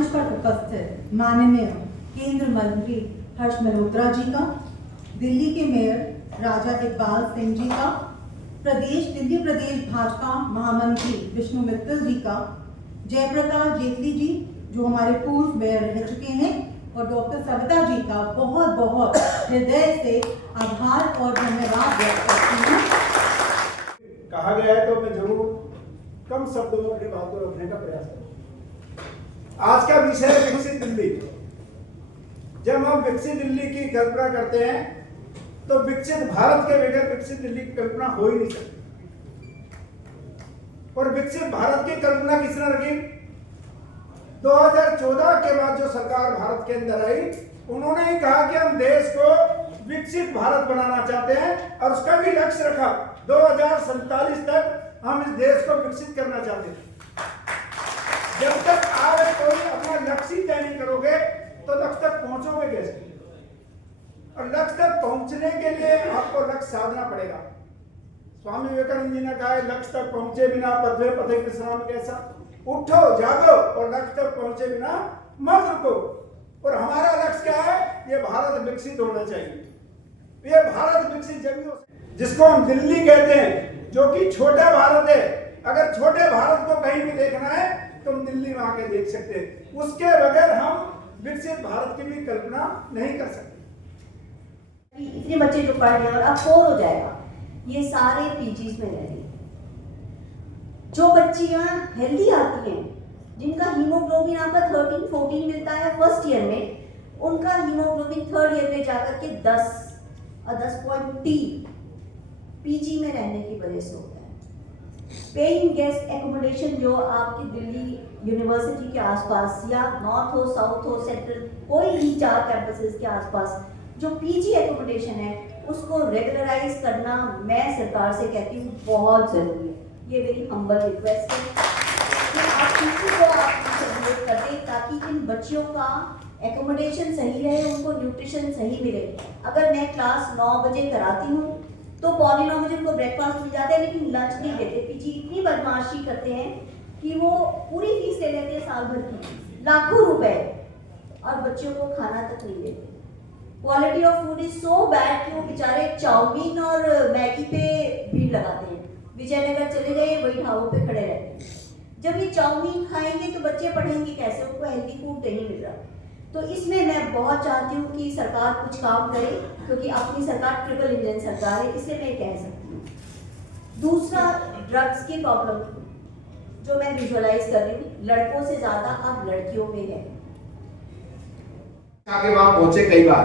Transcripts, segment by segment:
मंच पर उपस्थित माननीय केंद्र मंत्री हर्ष मल्होत्रा जी का, दिल्ली के मेयर राजा इकबाल सिंह जी का, दिल्ली प्रदेश भाजपा महामंत्री विष्णु मित्तल जी का, जयप्रकाश जेटली जी जो हमारे पूर्व मेयर रह चुके हैं, और डॉक्टर सविता जी का बहुत बहुत हृदय से आभार और धन्यवाद व्यक्त करती हूँ। कहा गया है तो मैं जरूर कम शब्दों में अपनी बात को रखने का प्रयास करूंगा। आज का विषय है विकसित दिल्ली। जब हम विकसित दिल्ली की कल्पना करते हैं तो विकसित भारत के बगैर विकसित दिल्ली की कल्पना हो ही नहीं सकती। और विकसित भारत की कल्पना किसने रखी? 2014 के बाद जो सरकार भारत के अंदर आई, उन्होंने ही कहा कि हम देश को विकसित भारत बनाना चाहते हैं और उसका भी लक्ष्य रखा 2047 तक हम इस देश को विकसित करना चाहते हैं। जब तक आप कोई अपना लक्ष्य तय नहीं करोगे तो लक्ष्य तक पहुंचोगे कैसे? और लक्ष्य तक पहुंचने के लिए आपको लक्ष्य साधना पड़ेगा। स्वामी विवेकानंद जी ने कहा है, लक्ष्य तक पहुंचे बिना पथे पथे विश्राम कैसा, उठो जागो और लक्ष्य तक पहुंचे बिना मत रुको। और हमारा लक्ष्य क्या है? ये भारत विकसित होना चाहिए। ये भारत विकसित जब जिसको हम दिल्ली कहते हैं, जो कि छोटा भारत है। अगर छोटे भारत को कहीं भी देखना है तो हम दिल्ली में आके देख सकते हैं। उसके बगैर हम विकसित भारत की भी कल्पना नहीं कर सकते। इतने बच्चे जो पढ़ रहे हैं और अब 4 हो जाएगा, ये सारे पीजीज में रह रहे हैं। जो बच्चियां हेल्दी आती हैं, जिनका हीमोग्लोबिन आपका 13-14 मिलता है फर्स्ट ईयर में, उनका हीमोग्लोबिन थर्ड ईयर में जाकर के 10 और 10.3 पीजी में रहने की वजह से होता है। पेइंग गेस्ट एकोमोडेशन जो आपकी दिल्ली यूनिवर्सिटी के आसपास या नॉर्थ हो, साउथ हो, सेंट्रल, कोई भी 4 कैंपसेस के आसपास जो पीजी एकोमोडेशन है, उसको रेगुलराइज करना मैं सरकार से कहती हूँ बहुत जरूरी है। ये मेरी हम्बल रिक्वेस्ट है कि आप किसी को आप सहयोग कर दें ताकि इन बच्चियों का एकोमोडेशन सही रहे, उनको न्यूट्रिशन सही मिले। अगर मैं क्लास 9 बजे कराती हूँ तो 8:45 बजे उनको ब्रेकफास्ट मिल जाता है, लेकिन लंच नहीं देते। पीजी इतनी बदमाशी करते हैं कि वो पूरी फीस ले लेते हैं साल भर की, लाखों रुपए, और बच्चों को खाना तक नहीं देते। Quality of food is so bad कि वो बेचारे चाउमीन और मैगी पे भीड़ लगाते हैं। विजयनगर चले गए, वही ढाबों पे खड़े रहते हैं। जब ये चाउमीन खाएंगे तो बच्चे पढ़ेंगे कैसे? उनको हेल्दी फूड नहीं मिल रहा। तो इसमें मैं बहुत चाहती हूँ कि सरकार कुछ काम करे, क्योंकि अपनी सरकार ट्रिपल इंजन सरकार है, इसलिए मैं कह सकती हूँ। दूसरा, ड्रग्स की प्रॉब्लम जो मैं विजुअलाइज कर रही हूँ, लड़कों से ज्यादा अब लड़कियों में है। आगे वहां पहुंचे कई बार,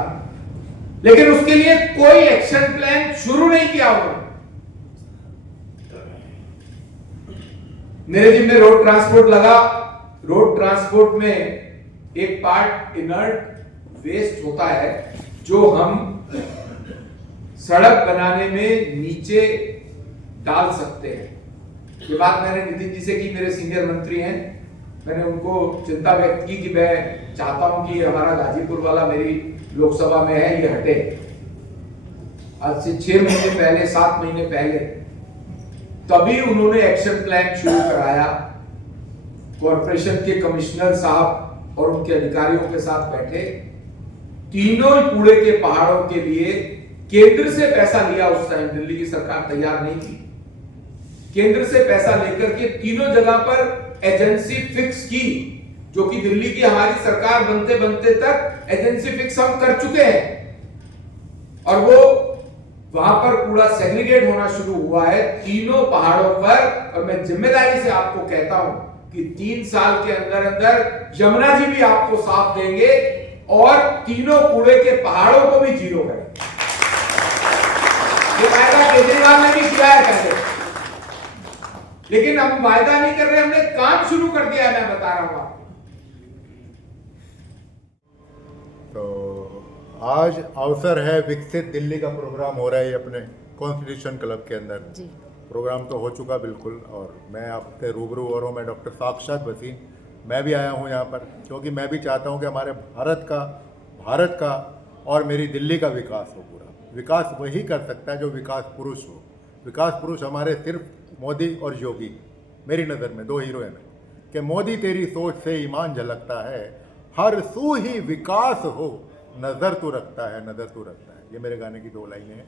लेकिन उसके लिए कोई एक्शन प्लान शुरू नहीं किया हुआ। मेरे जिम्मे रोड ट्रांसपोर्ट लगा। रोड ट्रांसपोर्ट में एक पार्ट इनर्ट वेस्ट होता है जो हम सड़क बनाने में नीचे डाल सकते हैं। ये बात मैंने नितिन जी से की, मेरे सीनियर मंत्री हैं। मैंने उनको चिंता व्यक्त की कि मैं चाहता हूं कि हमारा गाजीपुर वाला मेरी लोकसभा में है, ये हटे। आज से 6 महीने पहले, 7 महीने पहले, तभी उन्होंने एक्शन प्लान शुरू कराया। कॉर्पोरेशन के कमिश्नर साहब और उनके अधिकारियों के साथ बैठे, तीनों कूड़े के पहाड़ों के लिए केंद्र से पैसा लिया। उस टाइम दिल्ली की सरकार तैयार नहीं थी। केंद्र से पैसा लेकर के तीनों जगह पर एजेंसी फिक्स की, जो कि दिल्ली की हमारी सरकार बनते बनते तक एजेंसी फिक्स हम कर चुके हैं, और वो वहां पर कूड़ा सेग्रीगेट होना शुरू हुआ है तीनों पहाड़ों पर। और मैं जिम्मेदारी से आपको कहता हूं कि 3 साल के अंदर अंदर यमुना जी भी आपको साफ देंगे और तीनों कूड़े के पहाड़ों को भी जीरो करेंगे। ये वायदा केजरीवाल ने भी किया है पहले, लेकिन हम वायदा नहीं कर रहे, हमने काम शुरू कर दिया है। मैं बता रहा हूं आपको। तो आज अवसर है, विकसित दिल्ली का प्रोग्राम हो रहा है अपने कॉन्स्टिट्यूशन क्लब के अंदर जी। प्रोग्राम तो हो चुका बिल्कुल, और मैं आपसे रूबरू हो रहा हूँ। मैं डॉक्टर साक्षात वसीम, मैं भी आया हूँ यहाँ पर क्योंकि मैं भी चाहता हूँ कि हमारे भारत का और मेरी दिल्ली का विकास हो। पूरा विकास वही कर सकता है जो विकास पुरुष हो। विकास पुरुष हमारे सिर्फ मोदी और योगी, मेरी नज़र में 2 हीरो हैं। कि मोदी तेरी सोच से ईमान झलकता है, हर सू ही विकास हो, नज़र तू रखता है, नज़र तू रखता है। ये मेरे गाने की 2 लाइनें हैं।